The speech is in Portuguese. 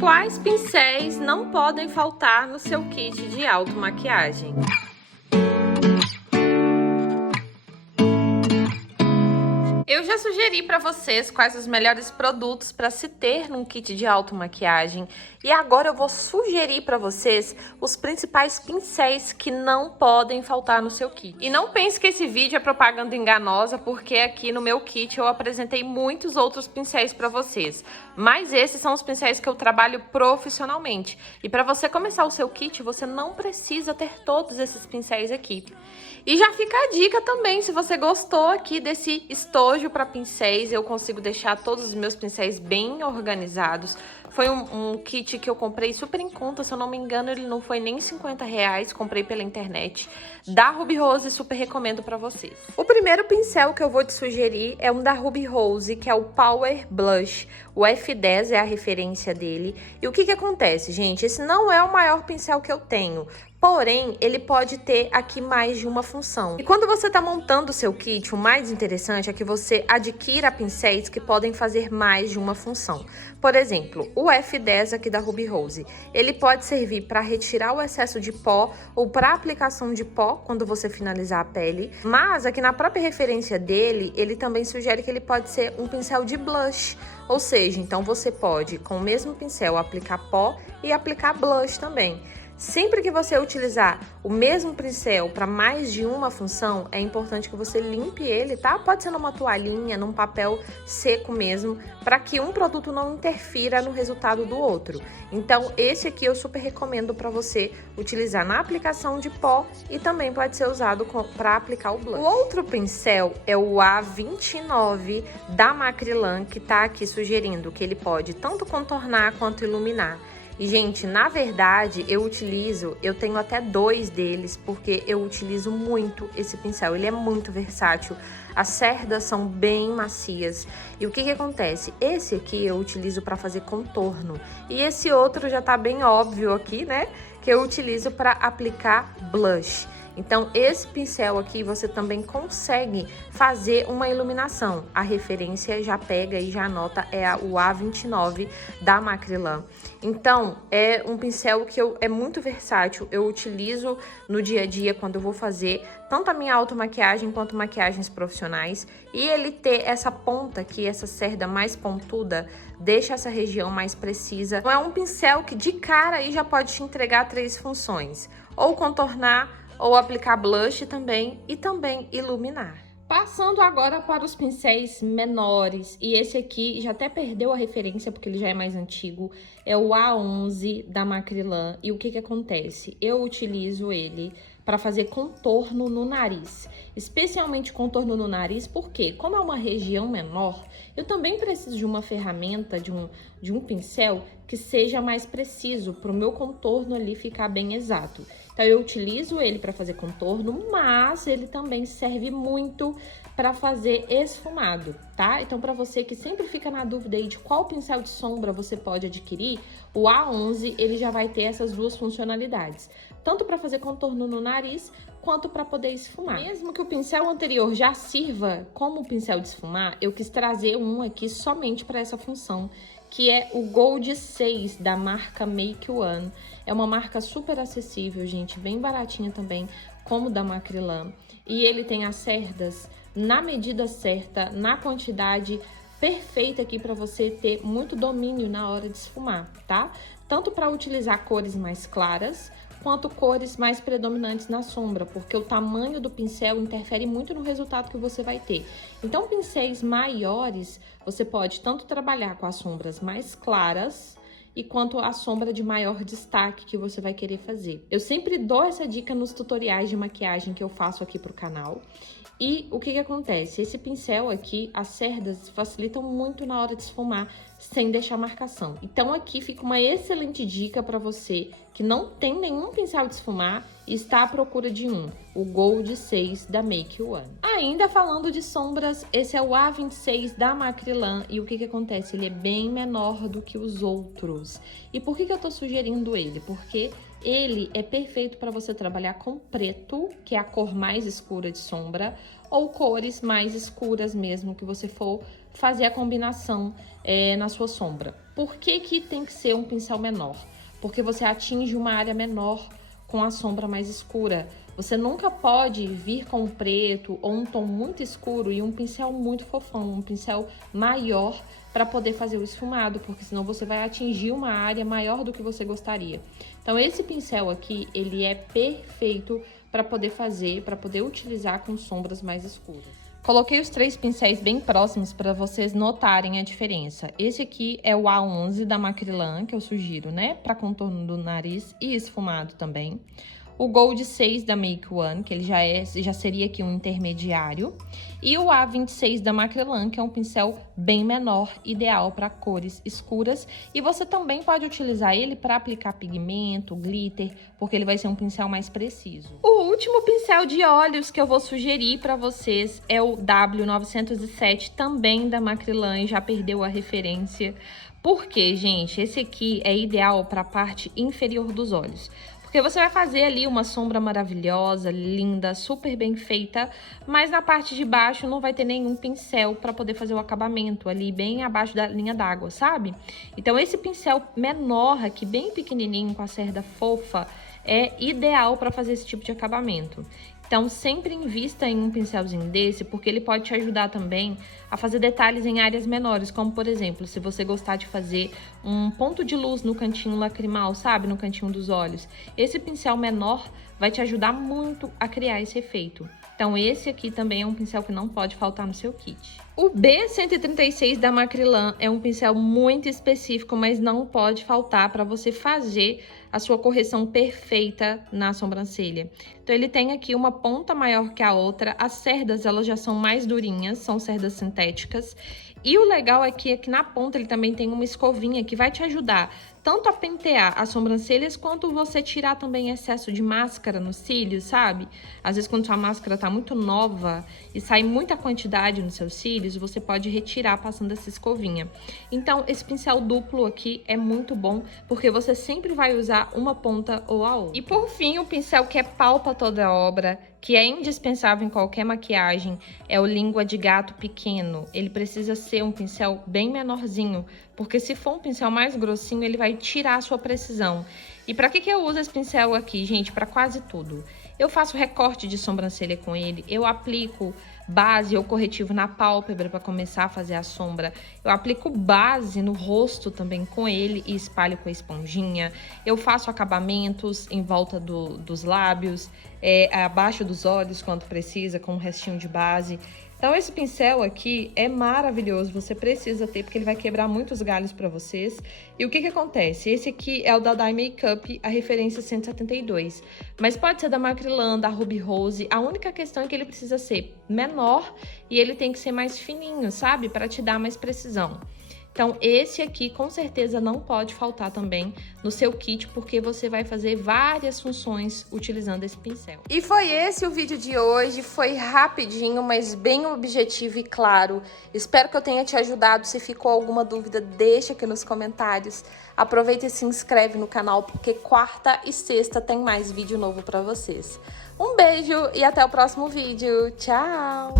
Quais pincéis não podem faltar no seu kit de automaquiagem? Eu já sugeri para vocês quais os melhores produtos para se ter num kit de automaquiagem e agora eu vou sugerir para vocês os principais pincéis que não podem faltar no seu kit. E não pense que esse vídeo é propaganda enganosa, porque aqui no meu kit eu apresentei muitos outros pincéis para vocês, mas esses são os pincéis que eu trabalho profissionalmente. E para você começar o seu kit, você não precisa ter todos esses pincéis aqui. E já fica a dica também, se você gostou aqui desse estojo para pincéis, eu consigo deixar todos os meus pincéis bem organizados. Foi um kit que eu comprei super em conta, se eu não me engano ele não foi nem R$50, comprei pela internet, da Ruby Rose, super recomendo para vocês. O primeiro pincel que eu vou te sugerir é um da Ruby Rose, que é o Power Blush. O F10 é a referência dele. E o que acontece, gente? Esse não é o maior pincel que eu tenho, porém, ele pode ter aqui mais de uma função. E quando você está montando o seu kit, o mais interessante é que você adquira pincéis que podem fazer mais de uma função. Por exemplo, o F10 aqui da Ruby Rose, ele pode servir para retirar o excesso de pó ou para aplicação de pó quando você finalizar a pele. Mas aqui na própria referência dele, ele também sugere que ele pode ser um pincel de blush. Ou seja, então você pode, com o mesmo pincel, aplicar pó e aplicar blush também. Sempre que você utilizar o mesmo pincel para mais de uma função, é importante que você limpe ele, tá? Pode ser numa toalhinha, num papel seco mesmo, para que um produto não interfira no resultado do outro. Então, esse aqui eu super recomendo para você utilizar na aplicação de pó e também pode ser usado para aplicar o blush. O outro pincel é o A29 da Macrylan, que tá aqui sugerindo que ele pode tanto contornar quanto iluminar. E, gente, na verdade, eu tenho até 2 deles, porque eu utilizo muito esse pincel. Ele é muito versátil, as cerdas são bem macias. E o que acontece? Esse aqui eu utilizo para fazer contorno. E esse outro já tá bem óbvio aqui, né? Que eu utilizo para aplicar blush. Então, esse pincel aqui você também consegue fazer uma iluminação. A referência já pega e já anota, é o A29 da Macrylan. Então, é um pincel que é muito versátil, eu utilizo no dia a dia quando eu vou fazer tanto a minha automaquiagem quanto maquiagens profissionais. E ele ter essa ponta aqui, essa cerda mais pontuda, deixa essa região mais precisa. Então, é um pincel que de cara aí já pode te entregar 3 funções: ou contornar, ou aplicar blush também, e também iluminar. Passando agora para os pincéis menores, e esse aqui já até perdeu a referência porque ele já é mais antigo, é o A11 da Macrylan. E o que acontece? Eu utilizo ele para fazer contorno no nariz, especialmente contorno no nariz, porque como é uma região menor, eu também preciso de uma ferramenta, de um pincel que seja mais preciso para o meu contorno ali ficar bem exato. Então, eu utilizo ele para fazer contorno, mas ele também serve muito para fazer esfumado, tá? Então, para você que sempre fica na dúvida aí de qual pincel de sombra você pode adquirir, o A11 ele já vai ter essas 2 funcionalidades, tanto para fazer contorno no nariz, quanto para poder esfumar. Mesmo que o pincel anterior já sirva como pincel de esfumar, eu quis trazer um aqui somente para essa função, que é o Gold 6 da marca Make One. É uma marca super acessível, gente, bem baratinha também, como da Macrylan. E ele tem as cerdas na medida certa, na quantidade perfeita aqui para você ter muito domínio na hora de esfumar, tá? Tanto para utilizar cores mais claras, quanto cores mais predominantes na sombra, porque o tamanho do pincel interfere muito no resultado que você vai ter. Então, pincéis maiores, você pode tanto trabalhar com as sombras mais claras e quanto a sombra de maior destaque que você vai querer fazer. Eu sempre dou essa dica nos tutoriais de maquiagem que eu faço aqui pro canal. E o que acontece? Esse pincel aqui, as cerdas facilitam muito na hora de esfumar, sem deixar marcação. Então aqui fica uma excelente dica para você que não tem nenhum pincel de esfumar e está à procura de um, o Gold 6 da Make One. Ainda falando de sombras, esse é o A26 da Macrylan e o que acontece? Ele é bem menor do que os outros. E por que eu tô sugerindo ele? Porque ele é perfeito para você trabalhar com preto, que é a cor mais escura de sombra, ou cores mais escuras mesmo, que você for fazer a combinação na sua sombra. Por que que tem que ser um pincel menor? Porque você atinge uma área menor com a sombra mais escura. Você nunca pode vir com um preto ou um tom muito escuro e um pincel muito fofão, um pincel maior para poder fazer o esfumado, porque senão você vai atingir uma área maior do que você gostaria. Então esse pincel aqui, ele é perfeito para poder fazer, para poder utilizar com sombras mais escuras. Coloquei os 3 pincéis bem próximos para vocês notarem a diferença. Esse aqui é o A11 da Macrylan, que eu sugiro, né? Para contorno do nariz e esfumado também. O Gold 6 da Make One, que ele já seria aqui um intermediário. E o A26 da Macrylan, que é um pincel bem menor, ideal para cores escuras. E você também pode utilizar ele para aplicar pigmento, glitter, porque ele vai ser um pincel mais preciso. O último pincel de olhos que eu vou sugerir para vocês é o W907, também da Macrylan, já perdeu a referência. Por quê, gente? Esse aqui é ideal para a parte inferior dos olhos. Porque você vai fazer ali uma sombra maravilhosa, linda, super bem feita, mas na parte de baixo não vai ter nenhum pincel para poder fazer o acabamento ali bem abaixo da linha d'água, sabe? Então esse pincel menor aqui, bem pequenininho, com a cerda fofa, é ideal para fazer esse tipo de acabamento. Então, sempre invista em um pincelzinho desse, porque ele pode te ajudar também a fazer detalhes em áreas menores, como, por exemplo, se você gostar de fazer um ponto de luz no cantinho lacrimal, sabe? No cantinho dos olhos. Esse pincel menor vai te ajudar muito a criar esse efeito. Então, esse aqui também é um pincel que não pode faltar no seu kit. O B136 da Macrylan é um pincel muito específico, mas não pode faltar para você fazer a sua correção perfeita na sobrancelha. Então, ele tem aqui uma ponta maior que a outra. As cerdas, elas já são mais durinhas, são cerdas sintéticas. E o legal é que aqui na ponta ele também tem uma escovinha que vai te ajudar tanto a pentear as sobrancelhas, quanto você tirar também excesso de máscara nos cílios, sabe? Às vezes quando sua máscara tá muito nova e sai muita quantidade nos seus cílios, você pode retirar passando essa escovinha. Então esse pincel duplo aqui é muito bom, porque você sempre vai usar uma ponta ou a outra. E por fim, o pincel que é pau pra toda a obra, que é indispensável em qualquer maquiagem, é o Língua de Gato pequeno. Ele precisa ser um pincel bem menorzinho, porque se for um pincel mais grossinho, ele vai tirar a sua precisão. E para que eu uso esse pincel aqui, gente? Para quase tudo. Eu faço recorte de sobrancelha com ele, eu aplico base ou corretivo na pálpebra para começar a fazer a sombra. Eu aplico base no rosto também com ele e espalho com a esponjinha. Eu faço acabamentos em volta dos lábios, abaixo dos olhos quando precisa, com um restinho de base. Então esse pincel aqui é maravilhoso, você precisa ter, porque ele vai quebrar muitos galhos para vocês. E o que acontece? Esse aqui é o da Dye Makeup, a referência 172. Mas pode ser da Macrylan, da Ruby Rose. A única questão é que ele precisa ser menor e ele tem que ser mais fininho, sabe? Para te dar mais precisão. Então, esse aqui com certeza não pode faltar também no seu kit, porque você vai fazer várias funções utilizando esse pincel. E foi esse o vídeo de hoje, foi rapidinho, mas bem objetivo e claro. Espero que eu tenha te ajudado. Se ficou alguma dúvida, deixa aqui nos comentários. Aproveita e se inscreve no canal, porque quarta e sexta tem mais vídeo novo pra vocês. Um beijo e até o próximo vídeo. Tchau!